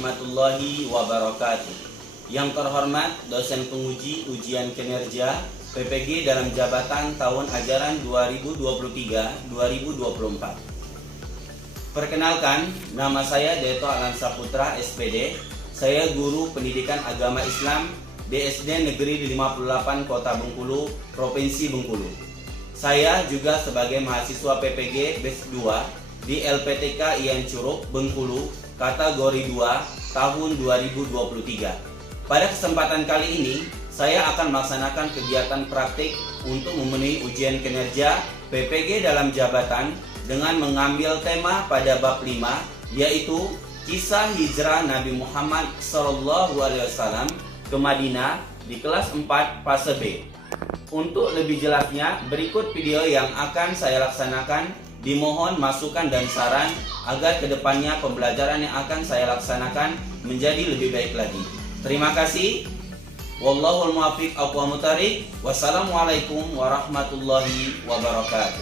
warahmatullahi wabarakatuh. Yang terhormat dosen penguji ujian kinerja PPG dalam jabatan tahun ajaran 2023-2024. Perkenalkan, nama saya Deto Alan Saputra SPD. Saya guru pendidikan agama Islam di SD Negeri 58 Kota Bengkulu, Provinsi Bengkulu. Saya juga sebagai mahasiswa PPG Batch 2 di LPTK Ian Curug, Bengkulu, kategori 2 tahun 2023. Pada kesempatan kali ini, saya akan melaksanakan kegiatan praktik untuk memenuhi ujian kinerja PPG dalam jabatan dengan mengambil tema pada bab 5, yaitu kisah hijrah Nabi Muhammad SAW ke Madinah di kelas 4 fase B. Untuk lebih jelasnya, berikut video yang akan saya laksanakan. Dimohon masukan dan saran agar kedepannya pembelajaran yang akan saya laksanakan menjadi lebih baik lagi. Terima kasih. Wallahul muwaffiq aqwamut thoriq. Wassalamualaikum warahmatullahi wabarakatuh.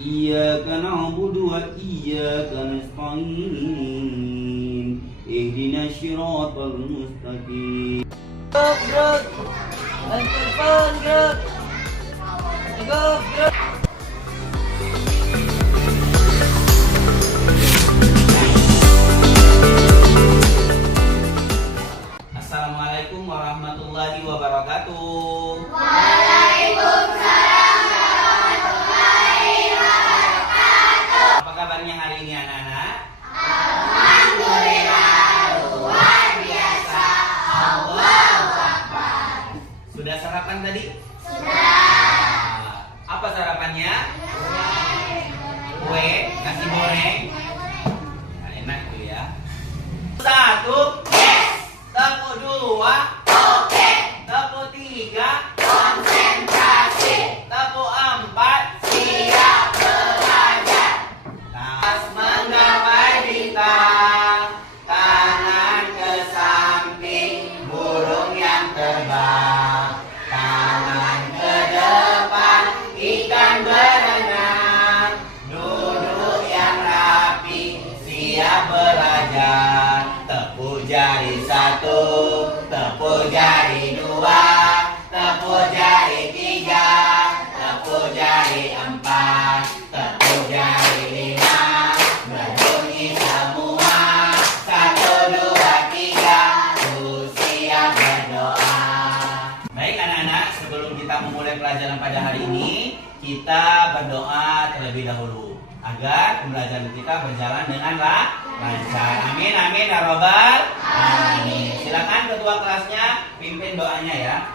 Iyyaka na'budu wa iyyaka nasta'in. Ihdinas siratal mustaqim. Gerak, depan gerak, tegak gerak. Assalamualaikum warahmatullahi wabarakatuh. Apa kabarnya hari ini anak-anak? Alhamdulillah, luar biasa. Allahu Akbar. Sudah sarapan tadi? Sudah. Apa sarapannya? Kue, nasi goreng. Nah, enak tuh ya. 1, yes. Tepuk 2, Oke. tepuk 3, Konsentrasi. tepuk 4. Siap belajar. Tas menggapai bintang, tangan ke samping, burung yang terbang, tangan ke depan, ikan berenang, duduk yang rapi, siap belajar. Tepuk jari 1, tepuk jari 2, tepuk jari 3, tepuk jari 4, tepuk jari 5, berbunyi semua. 1, 2, 3, siap berdoa. Baik anak-anak, sebelum kita memulai pelajaran pada hari ini, kita berdoa terlebih dahulu agar pembelajaran kita berjalan dengan lancar. Amin, amin, ya robbal alamin. Silakan ketua kelasnya pimpin doanya ya.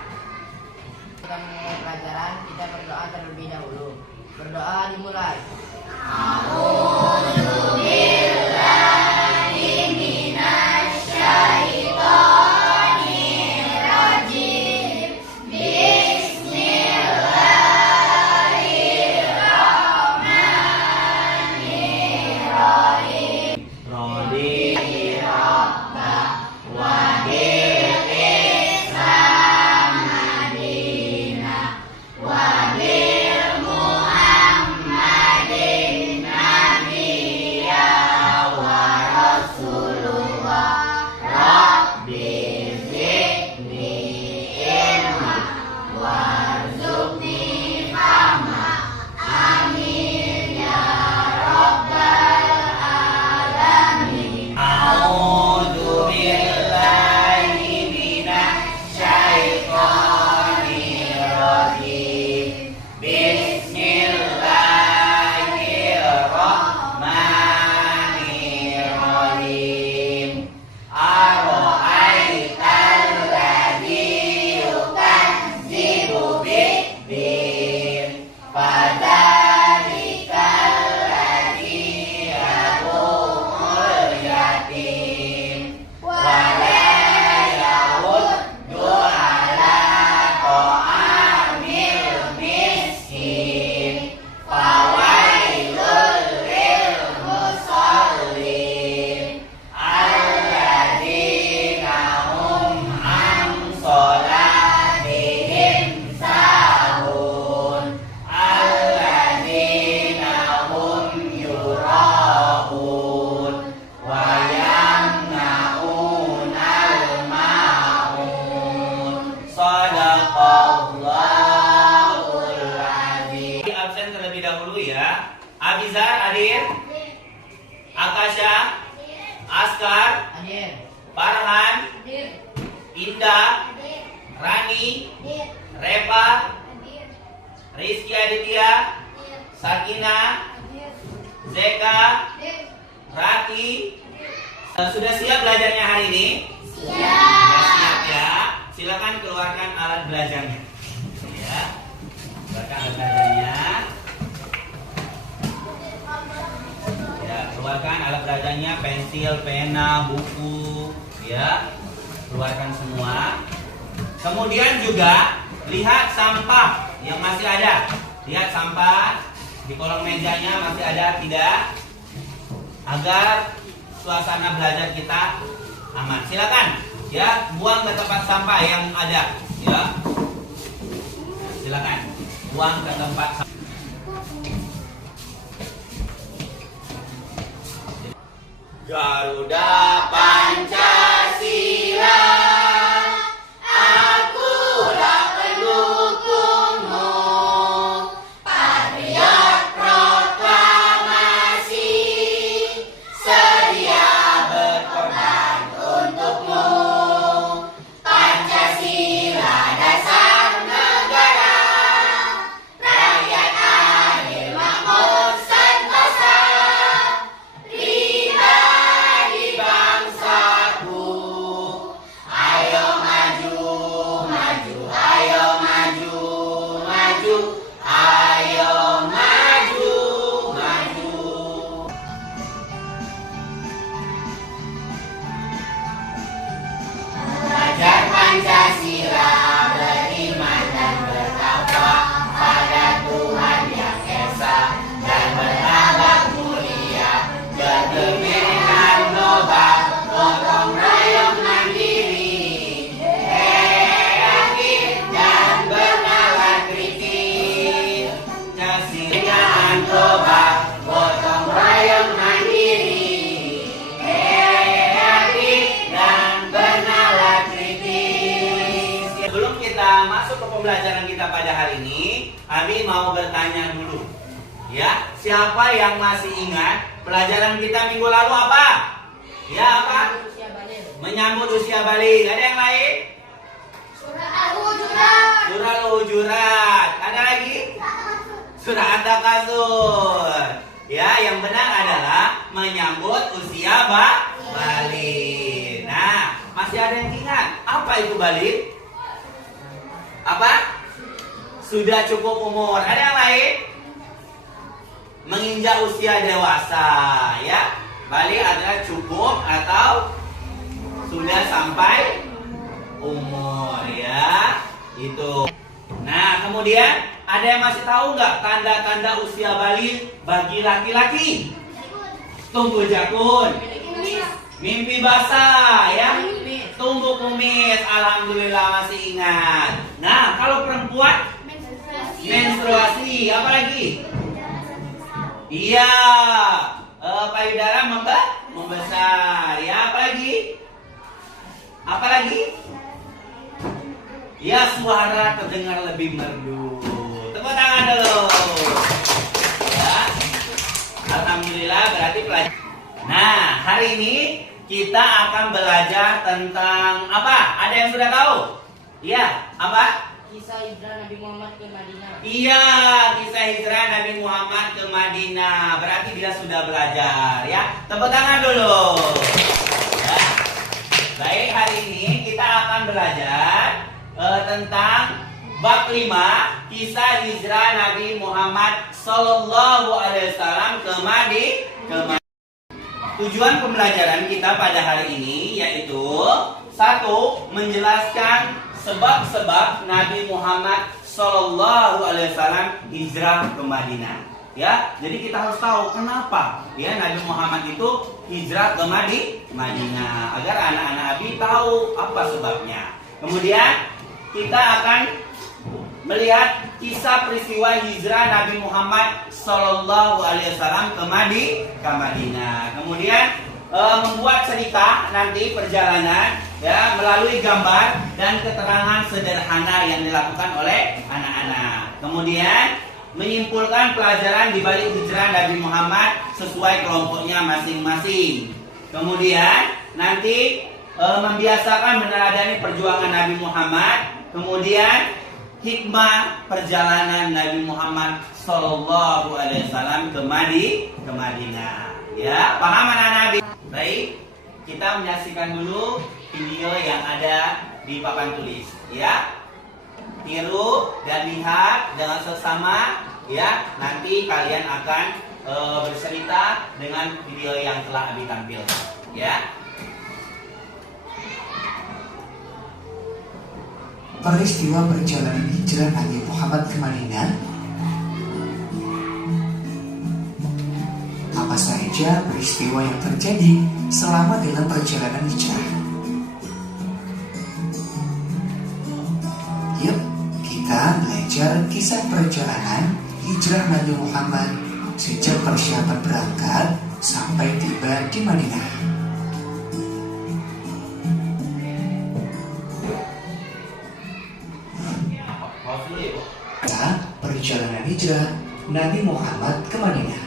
Kita memulai pelajaran, kita berdoa terlebih dahulu. Berdoa dimulai. Muhammadin Abizar hadir. Akasha, Askar, Hadir. Farhan, Hadir. Indah, Hadir. Rani, Hadir. Repa, Hadir. Rizky Aditya, Hadir. Sakina, Hadir. Zeka, Hadir. Raki. Sudah siap belajarnya hari ini? Siap. Sudah siap ya. Silakan keluarkan alat belajarnya. Ya. Keluarkan alat belajarnya. Ya, keluarkan alat belajarnya, pensil, pena, buku, ya. Keluarkan semua. Kemudian juga lihat sampah yang masih ada. Lihat sampah di kolong mejanya masih ada tidak? Agar suasana belajar kita aman. Silakan ya, buang ke tempat sampah yang ada ya. Silakan buang ke tempat sampah. Garuda Pancasila, akulah pendukungmu. Patriot proklamasi, sedia berkorban untukmu. Pancasila dasar negara, rakyat adil makmur sentosa, pribadi bangsaku. Ayo maju, maju, ayo maju, maju, ayo maju, maju. Belajar Pancasila, beriman dan bertakwa pada Tuhan yang Esa, dan berakhlak mulia, berkebaikan global, gotong royong mandiri, kreatif dan bernalar kritis. Pancasila global, Gotong royong mandiri, kreatif dan bernalar kritis. Sebelum kita masuk ke pembelajaran kita pada hari ini, Abi mau bertanya dulu. Ya, siapa yang masih ingat pelajaran kita minggu lalu apa? Ya, apa? Usia balik. Menyambut usia balik. Ada yang lain? Surah Al-Hujurat, Surah Al-Hujurat. Ada lagi? Surah At-Takasur. Ya, yang benar adalah menyambut usia balik. Nah, masih ada yang ingat apa itu balik? Apa? Sudah cukup umur. Ada yang lain? Menginjak usia dewasa, ya. Balik adalah cukup atau sudah sampai umur, ya. Itu. Nah, kemudian ada yang masih tahu nggak tanda-tanda usia balik bagi laki-laki? Tumbuh jakun, mimpi basah, ya. Tumbuh kumis, alhamdulillah masih ingat. Nah, kalau perempuan menstruasi, apa lagi? Iya, payudara membesar. Ya, apa lagi? Apa lagi? Ya, suara terdengar lebih merdu. Tepuk tangan dulu. Ya, alhamdulillah berarti pelajaran. Nah, hari ini kita akan belajar tentang apa? Ada yang sudah tahu? Iya, apa? Kisah hijrah Nabi Muhammad ke Madinah. Iya, kisah hijrah Nabi Muhammad ke Madinah. Berarti dia sudah belajar, ya. Tepuk tangan dulu. Ya. Baik, hari ini kita akan belajar tentang bab 5 kisah hijrah Nabi Muhammad Sallallahu Alaihi Wasallam ke Madinah. Tujuan pembelajaran kita pada hari ini yaitu satu, menjelaskan sebab-sebab Nabi Muhammad Sallallahu Alaihi Wasallam hijrah ke Madinah. Ya, jadi kita harus tahu kenapa ya Nabi Muhammad itu hijrah ke Madinah agar anak-anak Nabi tahu apa sebabnya. Kemudian kita akan melihat kisah peristiwa hijrah Nabi Muhammad Sallallahu Alaihi Wasallam ke Madinah. Kemudian membuat cerita nanti perjalanan ya melalui gambar dan keterangan sederhana yang dilakukan oleh anak-anak. Kemudian menyimpulkan pelajaran di balik hijrah Nabi Muhammad sesuai kelompoknya masing-masing. Kemudian nanti membiasakan meneladani perjuangan Nabi Muhammad. Kemudian hikmah perjalanan Nabi Muhammad Sallallahu Alaihi Wasallam ke Madinah. Ya, paham anak-anak? Baik, kita menyaksikan dulu video yang ada di papan tulis. Ya, tiru dan lihat dengan seksama. Ya, nanti kalian akan bercerita dengan video yang telah Abi tampilkan. Ya. Peristiwa perjalanan hijrah Nabi Muhammad ke Madinah. Apa saja peristiwa yang terjadi selama dalam perjalanan hijrah? Yuk, kita belajar kisah perjalanan hijrah Nabi Muhammad sejak persiapan berangkat sampai tiba di Madinah. Perjalanan hijrah Nabi Muhammad ke Madinah.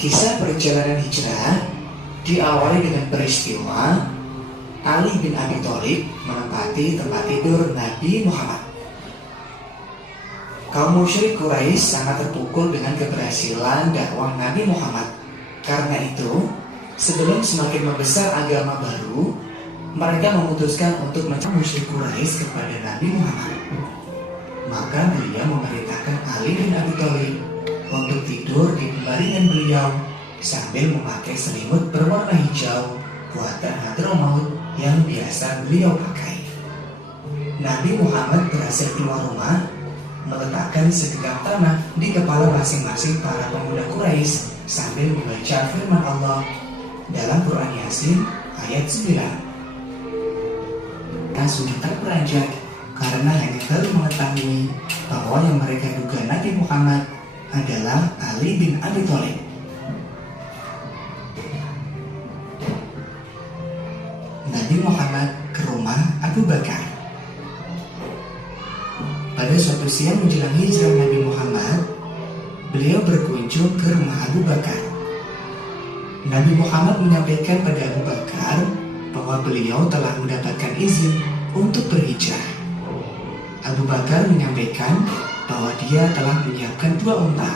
Kisah perjalanan hijrah diawali dengan peristiwa Ali bin Abi Thalib menempati tempat tidur Nabi Muhammad. Kaum musyrik Quraisy sangat terpukul dengan keberhasilan dakwah Nabi Muhammad. Karena itu, sebelum semakin membesar agama baru, mereka memutuskan untuk mencari musyrik Quraisy kepada Nabi Muhammad. Maka beliau memerintahkan Ali bin Abi Thalib untuk tidur di pembaringan beliau sambil memakai selimut berwarna hijau buatan Hadramaut yang biasa beliau pakai. Nabi Muhammad berhasil keluar rumah, meletakkan segenggam tanah di kepala masing-masing para pemuda Quraisy sambil membaca firman Allah dalam Quran Yasin ayat 9. Sudah terperanjat karena hanya baru mengetahui bahwa yang mereka duga Nabi Muhammad adalah Ali bin Abi Thalib. Nabi Muhammad ke rumah Abu Bakar. Pada suatu siang menjelang hijrah Nabi Muhammad, beliau berkunjung ke rumah Abu Bakar. Nabi Muhammad menyampaikan pada Abu Bakar bahwa beliau telah mendapatkan izin untuk berhijrah. Abu Bakar menyampaikan bahwa dia telah menyiapkan 2 unta,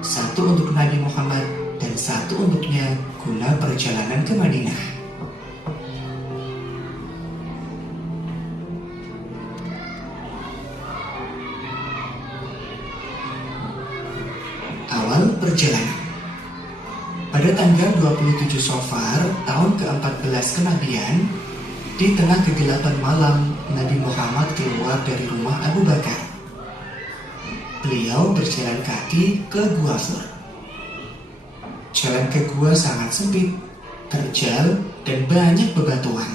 satu untuk Nabi Muhammad dan satu untuknya guna perjalanan ke Madinah. Awal perjalanan. Pada tanggal 27 Safar tahun ke-14 kenabian, di tengah kegelapan malam, Nabi Muhammad keluar dari rumah Abu Bakar. Beliau berjalan kaki ke Gua Thur. Jalan ke gua sangat sempit, terjal, dan banyak bebatuan.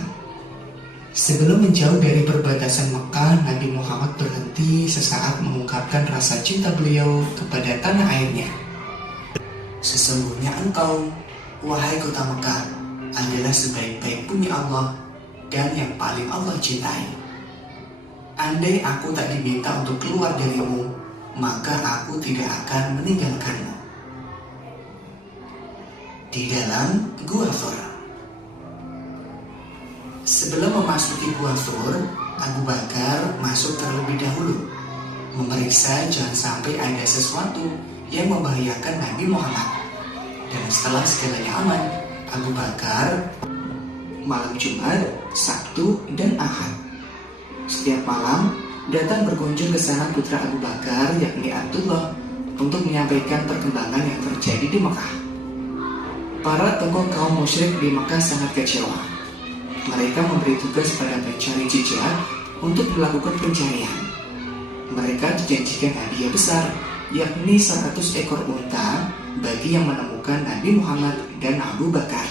Sebelum menjauh dari perbatasan Mekah, Nabi Muhammad berhenti sesaat mengungkapkan rasa cinta beliau kepada tanah airnya. Sesungguhnya engkau, wahai kota Mekah, adalah sebaik-baik punya Allah dan yang paling Allah cintai. Andai aku tak diminta untuk keluar darimu, maka aku tidak akan meninggalkanmu. Di dalam Gua Thur. Sebelum memasuki Gua Thur, Abu Bakar masuk terlebih dahulu, memeriksa jangan sampai ada sesuatu yang membahayakan Nabi Muhammad. Dan setelah segalanya aman, Abu Bakar malam Jumat, Sabtu, dan Ahad setiap malam datang berkunjung ke sana putra Abu Bakar yakni Abdullah untuk menyampaikan perkembangan yang terjadi di Mekah. Para tokoh kaum musyrik di Mekah sangat kecewa. Mereka memberi tugas pada pencari jejak untuk melakukan pencarian. Mereka dijanjikan hadiah besar yakni 100 ekor unta bagi yang menemukan Nabi Muhammad dan Abu Bakar.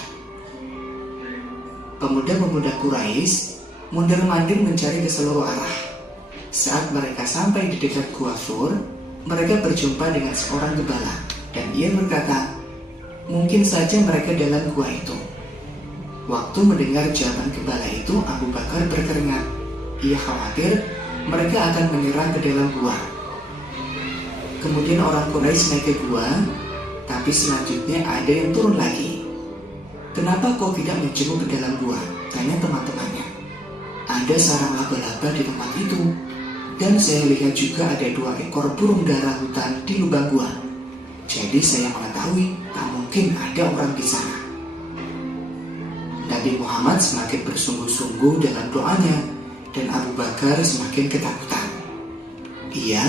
Pemuda-pemuda Quraisy mondar-mandir mencari ke seluruh arah. Saat mereka sampai di dekat Gua Thur, mereka berjumpa dengan seorang gembala dan ia berkata, mungkin saja mereka dalam gua itu. Waktu mendengar jawaban gembala itu, Abu Bakar berkeringat. Ia khawatir mereka akan menyerang ke dalam gua. Kemudian orang Quraisy naik ke gua, tapi selanjutnya ada yang turun lagi. "Kenapa kau tidak menjenguk ke dalam gua?" tanya teman-temannya. "Ada sarang laba-laba di tempat itu, dan saya lihat juga ada 2 ekor burung dara hutan di lubang gua. Jadi saya mengetahui tak mungkin ada orang di sana." Nabi Muhammad semakin bersungguh-sungguh dalam doanya, dan Abu Bakar semakin ketakutan. Ia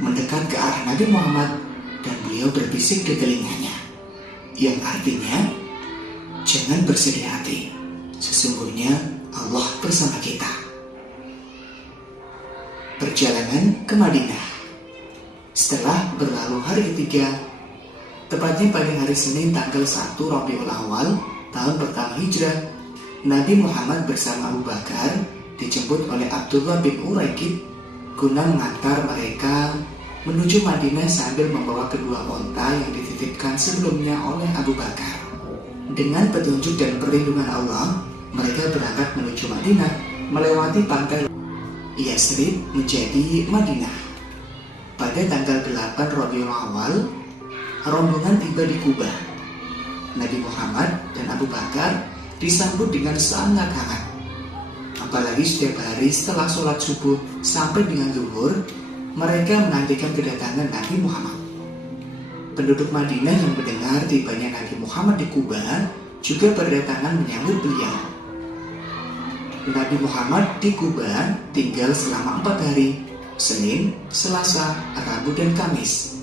mendekat ke arah Nabi Muhammad dan beliau berbisik di telinganya, yang artinya, "Jangan bersedih hati, sesungguhnya Allah bersama kita." Perjalanan ke Madinah. Setelah berlalu hari ketiga, tepatnya pada hari Senin tanggal 1 Rabiul Awal tahun pertama Hijrah, Nabi Muhammad bersama Abu Bakar dijemput oleh Abdullah bin Uraikid guna mengantar mereka menuju Madinah sambil membawa kedua onta yang dititipkan sebelumnya oleh Abu Bakar. Dengan petunjuk dan perlindungan Allah, mereka berangkat menuju Madinah melewati pantai Yasrib menjadi Madinah. Pada tanggal 8 Rabiul Awal, rombongan tiba di Kuba. Nabi Muhammad dan Abu Bakar disambut dengan sangat hangat. Apalagi setiap hari setelah sholat subuh sampai dengan zuhur, mereka menantikan kedatangan Nabi Muhammad. Penduduk Madinah yang mendengar tibanya Nabi Muhammad di Kuba juga berdatangan menyambut beliau. Nabi Muhammad di Kuba tinggal selama 4 hari, Senin, Selasa, Rabu, dan Kamis.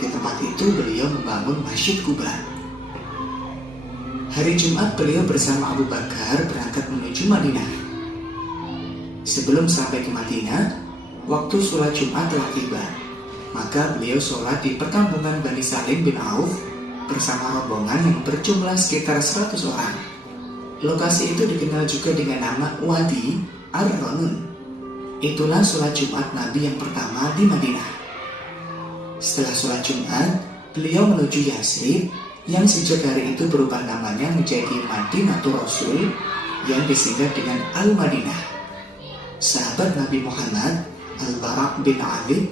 Di tempat itu beliau membangun Masjid Kuba. Hari Jumat beliau bersama Abu Bakar berangkat menuju Madinah. Sebelum sampai ke Madinah, waktu sholat Jumat telah tiba. Maka beliau sholat di perkampungan Bani Salim bin Auf bersama rombongan yang berjumlah sekitar 100 orang. Lokasi itu dikenal juga dengan nama Wadi Ar-Ranun. Itulah sholat Jumat Nabi yang pertama di Madinah. Setelah sholat Jumat, beliau menuju Yasrib yang sejak hari itu berubah namanya menjadi Madinatul Rasul yang disingkat dengan Al-Madinah. Sahabat Nabi Muhammad, Al-Bara' bin Azib,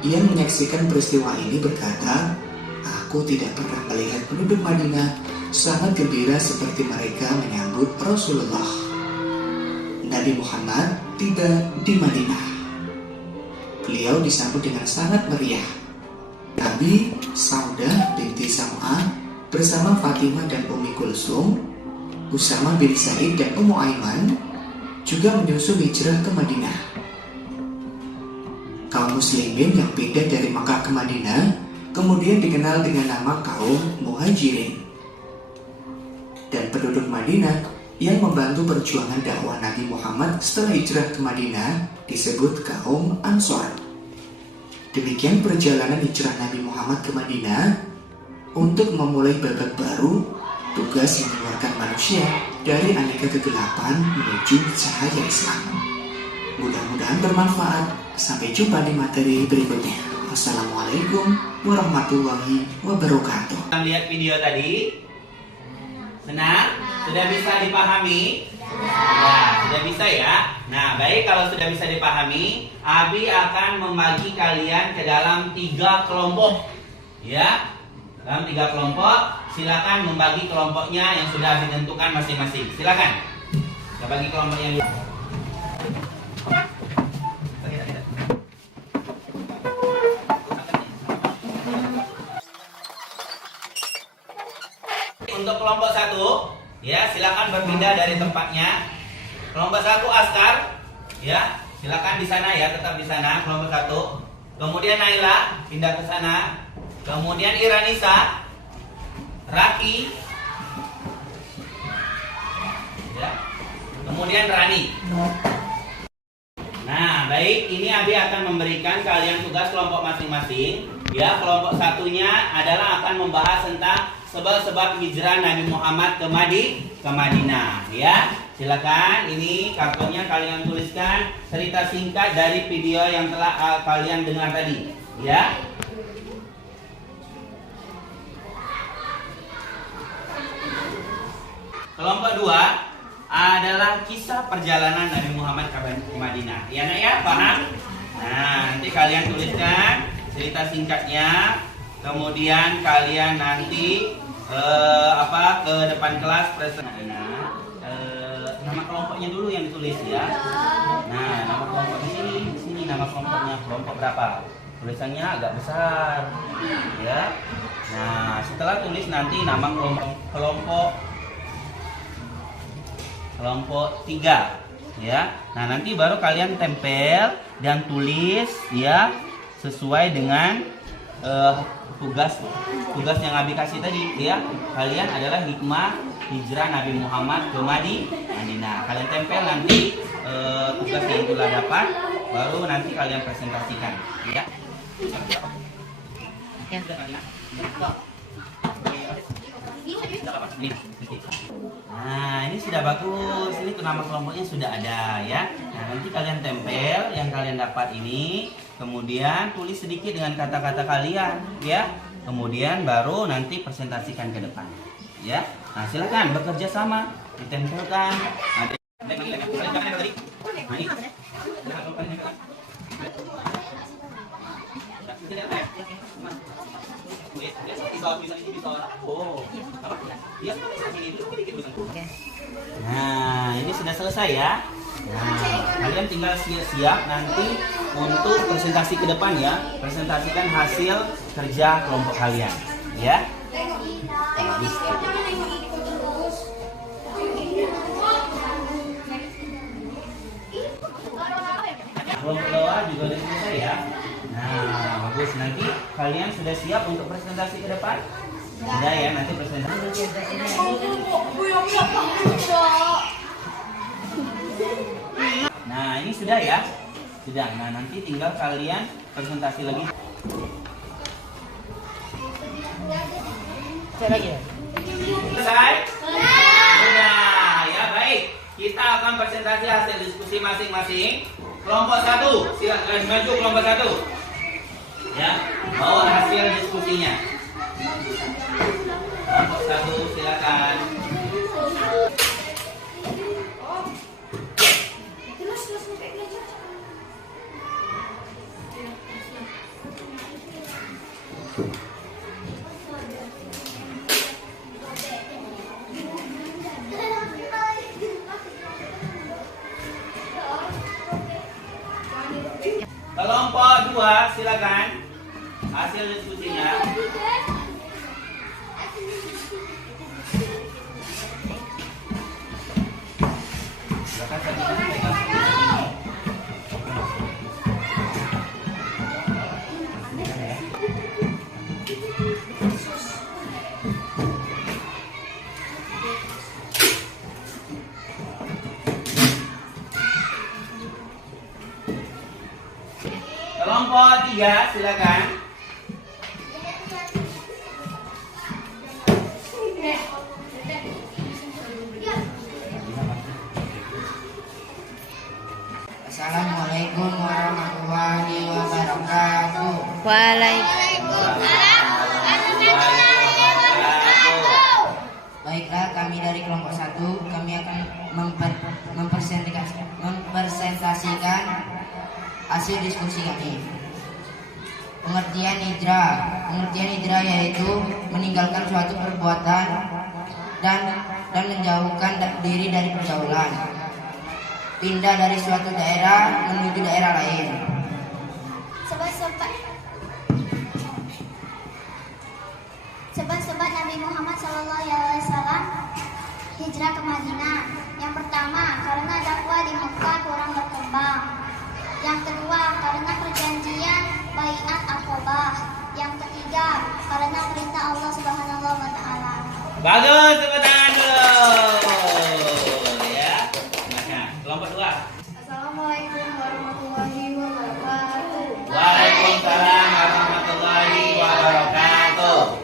yang menyaksikan peristiwa ini berkata, "Aku tidak pernah melihat penduduk Madinah sangat gembira seperti mereka menyambut Rasulullah." Nabi Muhammad tiba di Madinah. Beliau disambut dengan sangat meriah. Nabi, Saudah binti Sam'ah bersama Fatimah dan Ummi Kulsum, Usama bin Zaid dan Ummu Aiman juga menyusul hijrah ke Madinah. Kaum muslimin yang pindah dari Makkah ke Madinah kemudian dikenal dengan nama kaum Muhajirin. Dan penduduk Madinah yang membantu perjuangan dakwah Nabi Muhammad setelah hijrah ke Madinah disebut kaum Ansor. Demikian perjalanan hijrah Nabi Muhammad ke Madinah untuk memulai babak baru, tugas mengeluarkan manusia dari aneka kegelapan menuju cahaya Islam. Mudah-mudahan bermanfaat. Sampai jumpa di materi berikutnya. Wassalamualaikum warahmatullahi wabarakatuh. Lihat video tadi, senang? Sudah bisa dipahami? Ya, sudah bisa ya. Nah, baik, kalau sudah bisa dipahami, Abi akan membagi kalian ke dalam 3 kelompok. Ya, dalam 3 kelompok. Silakan membagi kelompoknya yang sudah ditentukan masing-masing. Silakan. Kita bagi kelompok yang untuk kelompok 1, ya silakan berpindah dari tempatnya. Kelompok 1 Askar, ya silakan di sana ya, tetap di sana kelompok 1. Kemudian Naila pindah ke sana. Kemudian Iranisa, Raki, ya. Kemudian Rani. Nah, baik, ini Abi akan memberikan kalian tugas kelompok masing-masing. Ya, kelompok satunya adalah akan membahas tentang sebab-sebab hijrah Nabi Muhammad ke Madinah. Ya, silakan. Ini kartunya kalian tuliskan cerita singkat dari video yang telah kalian dengar tadi. Ya. Kelompok 2 adalah kisah perjalanan Nabi Muhammad ke Madinah. Ya nak ya, paham? Nah, nanti kalian tuliskan cerita singkatnya. Kemudian kalian nanti ke depan kelas presentasi. Nama kelompoknya dulu yang ditulis ya. Nah, nama kelompok di sini nama kelompoknya, kelompok berapa? Tulisannya agak besar, ya. Nah, setelah tulis nanti nama kelompok 3, ya. Nah, nanti baru kalian tempel dan tulis ya sesuai dengan tugas yang Abi kasih tadi ya. Kalian adalah hikmah hijrah Nabi Muhammad ke Madinah. Kalian tempel nanti tugas yang telah dapat, baru nanti kalian presentasikan ya. Nah, ini sudah bagus. Ini tuh nama kelompoknya sudah ada ya. Nah, nanti kalian tempel yang kalian dapat ini, kemudian tulis sedikit dengan kata-kata kalian ya. Kemudian baru nanti presentasikan ke depan ya. Nah, silakan bekerja sama, ditempelkan. Nah, ini sudah selesai ya. Nah, kalian tinggal siap-siap nanti untuk presentasi ke depan ya. Presentasikan hasil kerja kelompok kalian ya. Kelompok bawah juga sudah selesai ya. Nah, bagus. Nanti kalian sudah siap untuk presentasi ke depan? Sudah ya, nanti presentasi. Nah, ini sudah ya. Sudah. Nah, nanti tinggal kalian presentasi lagi. Selesai? Sudah. Ya, baik. Kita akan presentasi hasil diskusi masing-masing. Kelompok 1, silakan maju kelompok 1. Ya, bawa hasil diskusinya. Kelompok 1 silakan. Kelompok 2 silakan hasil diskusinya. Silakan Kelompok 3 silakan. Assalamualaikum warahmatullahi wabarakatuh. Baiklah, kami dari kelompok 1 kami akan mempresentasikan hasil diskusi kami. Pengertian hijrah yaitu meninggalkan suatu perbuatan dan menjauhkan diri dari pergaulan, pindah dari suatu daerah menuju daerah lain. Sebab Nabi Muhammad SAW hijrah ke Madinah. Yang pertama, karena dakwah di Mekah kurang berkembang. Yang kedua, karena perjanjian Baiat Aqabah. Yang ketiga, karena perintah Allah Subhanahu wa taala. Bagus, tepuk tangan dulu. Ya. Nah, kelompok 2. Assalamualaikum warahmatullahi wabarakatuh. Waalaikumsalam warahmatullahi wabarakatuh.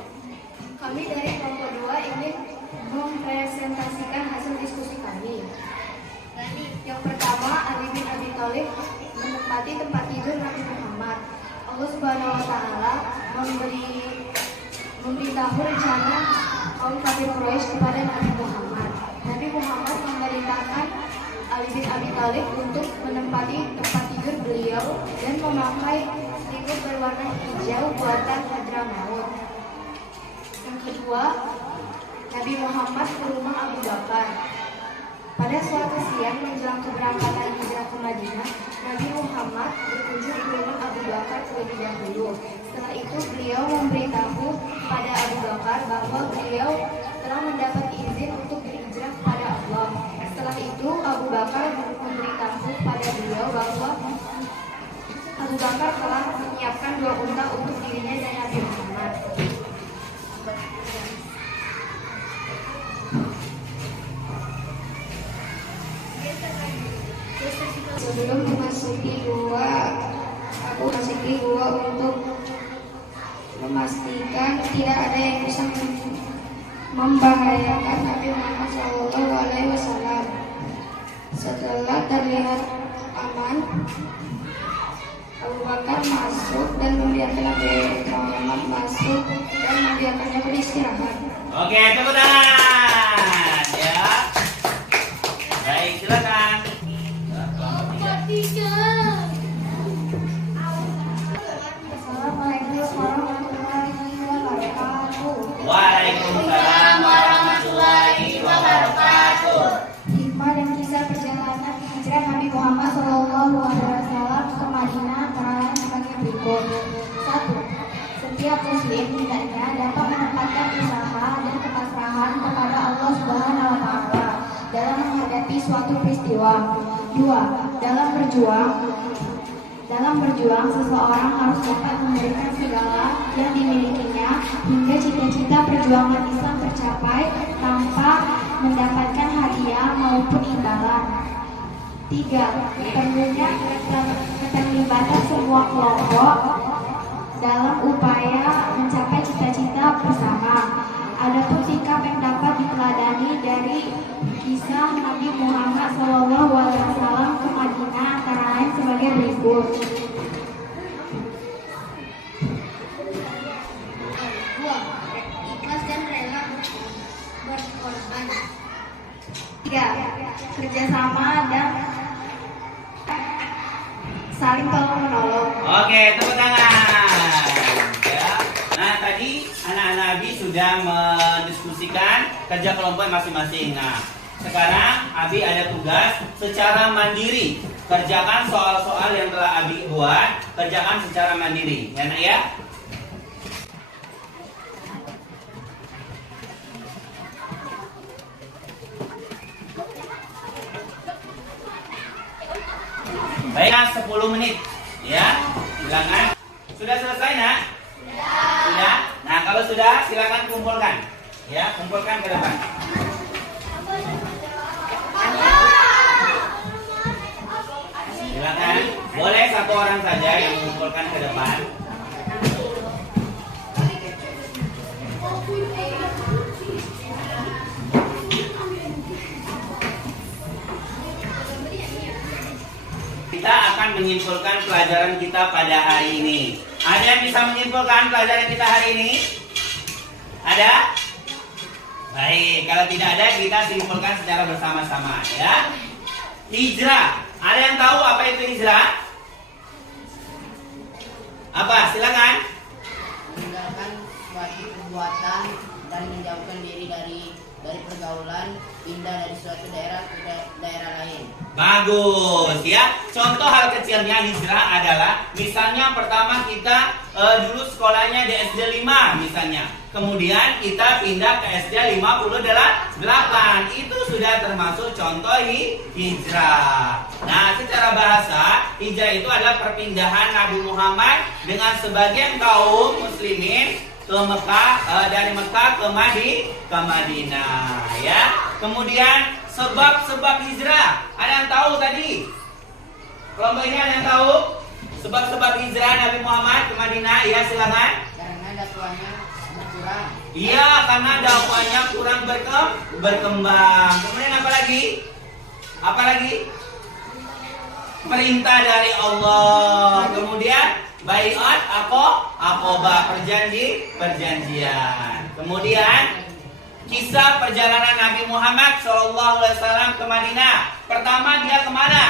Kami dari kelompok 2 ingin mempresentasikan hasil diskusi kami. Yang pertama, Ali bin Abi Thalib menempati tempat tidur Nabi Muhammad. Allah Subhanahu wa taala memberitahu rencana kaum kafir Quraisy kepada Nabi Muhammad. Nabi Muhammad memerintahkan Ali bin Abi Thalib untuk menempati tempat tidur beliau dan memakai selimut berwarna hijau buatan Hadramaut. Yang kedua, Nabi Muhammad ke rumah Abu Bakar. Pada suatu siang menjelang keberangkatan hijrah ke Madinah, Nabi Muhammad berkunjung ke rumah Abu Bakar terlebih dahulu. Setelah itu beliau memberitahu kepada Abu Bakar bahwa beliau telah mendapat izin untuk berhijrah kepada Allah. Setelah itu Abu Bakar memberitahu kepada beliau bahwa Abu Bakar telah menyiapkan 2 unta untuk dirinya dan Nabi Muhammad. Sebelum memasuki gua, aku memasuki gua untuk memastikan tidak ada yang bisa membahayakan Nabi Muhammad SAW. Setelah terlihat aman, Abu Bakar masuk dan membiarkan Nabi Muhammad masuk dan membiarkannya beristirahat. Oke, tepuk tangan. Ya. Baik, silakan. Assalamualaikum warahmatullahi wabarakatuh. Waalaikumsalam warahmatullahi wabarakatuh. Hikmah dan kisah perjalanan hijrah Nabi Muhammad SAW ke Madinah antara sebagai berikut. 1. Setiap muslim hendaknya dapat menempatkan usaha dan kepasrahan kepada Allah Subhanahu wa Ta'ala dalam menghadapi suatu peristiwa. 2. Dalam berjuang, seseorang harus dapat memberikan segala yang dimilikinya hingga cita-cita perjuangan Islam tercapai tanpa mendapatkan hadiah maupun imbalan. 3. Perlunya keterlibatan semua kelompok dalam upaya mencapai cita-cita bersama. Adapun sikap yang dapat diteladani dari kisah Nabi Muhammad SAW ke Madinah antara lain sebagai berikut. 2. Ikhlas dan rela berkorban. 3. Kerjasama dan saling tolong-menolong. Oke, tepuk tangan. Ya. Nah, tadi anak-anak Abi sudah mendiskusikan kerja kelompok masing-masing. Nah, sekarang Abi ada tugas secara mandiri. Kerjakan soal-soal yang telah Abi buat, kerjakan secara mandiri. Ya, Nak ya? Baiklah, 10 menit. Ya, silakan. Sudah selesai, Nak? Sudah. Nah, kalau sudah, silakan kumpulkan. Ya, kumpulkan ke depan. Silakan. Boleh satu orang saja yang mengumpulkan ke depan. Kita akan menyimpulkan pelajaran kita pada hari ini. Ada yang bisa menyimpulkan pelajaran kita hari ini? Ada? Baik, kalau tidak ada kita simpulkan secara bersama-sama ya. Hijrah. Ada yang tahu apa itu hijrah? Apa? Silakan. Meninggalkan suatu perbuatan dan menjauhkan diri dari pergaulan, pindah dari suatu daerah ke daerah lain. Bagus ya. Contoh hal kecilnya hijrah adalah misalnya pertama kita dulu sekolahnya di SD 5 misalnya. Kemudian kita pindah ke SD 58. Itu sudah termasuk contoh hijrah. Nah, secara bahasa hijrah itu adalah perpindahan Nabi Muhammad dengan sebagian kaum muslimin ke Mekah, dari Mekah ke Madinah ya. Kemudian sebab-sebab hijrah. Ada yang tahu tadi? Kelompok ini ada yang tahu? Sebab-sebab hijrah Nabi Muhammad ke Madinah. Ya, silakan. Karena dakwahnya berkurang. Iya, karena dakwahnya kurang berkembang. Kemudian apa lagi? Apa lagi? Perintah dari Allah. Kemudian baiat, aqobah, perjanjian. Kemudian kisah perjalanan Nabi Muhammad SAW ke Madinah. Pertama dia kemana?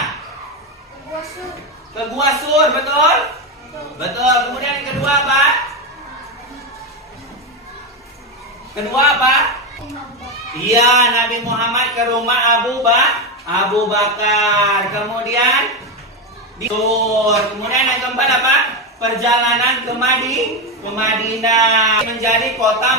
Ke Gua Sur, betul? Betul. Kemudian yang kedua apa? Kedua apa? Iya, Nabi Muhammad ke rumah Abu Bakar. Kemudian di Sur. Kemudian yang keempat apa? Perjalanan ke Madinah, menjadi kota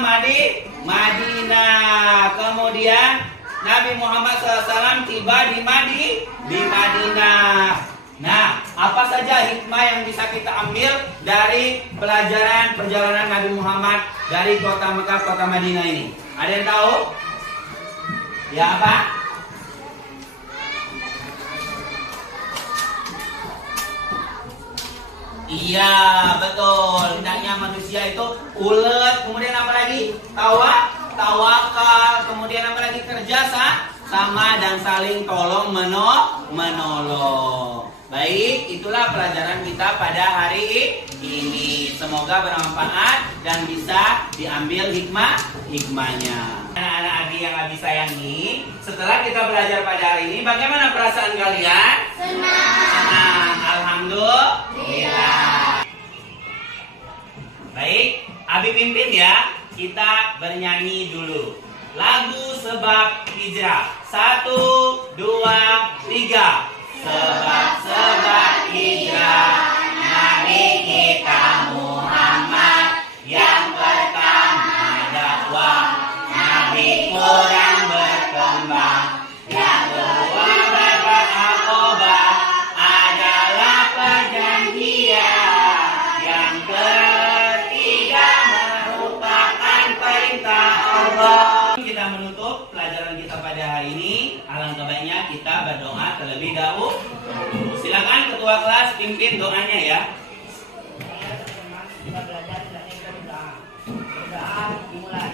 Madinah. Kemudian Nabi Muhammad SAW tiba di Madinah. Nah, apa saja hikmah yang bisa kita ambil dari pelajaran perjalanan Nabi Muhammad dari kota Mekah ke kota Madinah ini? Ada yang tahu? Ya, apa? Iya, betul. Hendaknya manusia itu ulet. Kemudian apa lagi? Tawakal. Kemudian apa lagi? Kerja sama dan saling tolong menolong. Baik, itulah pelajaran kita pada hari ini. Semoga bermanfaat dan bisa diambil hikmahnya. Anak-anak Abi yang Abi sayangi, setelah kita belajar pada hari ini, bagaimana perasaan kalian? Senang. Alhamdulillah. Baik, Abi pimpin ya. Kita bernyanyi dulu. Lagu Sebab Hijrah. 1, 2, 3. Sebab hijrah Nabi kita Muhammad, yang pertama dakwah Nabi kurang berkembang, yang kedua berbuat akobah adalah perjanjian, yang ketiga merupakan perintah Allah. Kita menutup pelajaran kita pada hari ini. Alangkah baiknya kita berdoa terlebih dahulu. Silakan ketua kelas pimpin doanya ya. Kita belajar kita berdoa. Berdoa dimulai.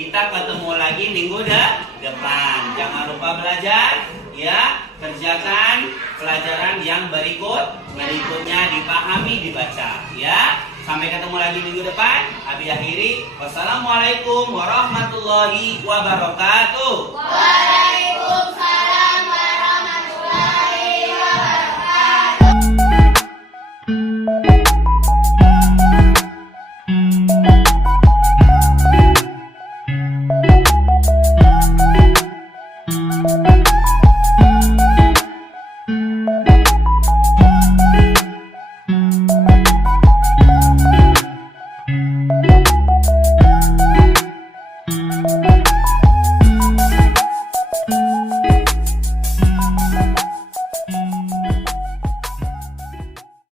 Kita ketemu lagi minggu depan. Jangan lupa belajar ya, kerjakan pelajaran yang berikutnya dipahami, dibaca ya. Sampai ketemu lagi minggu depan. Abi akhiri. Wassalamualaikum warahmatullahi wabarakatuh.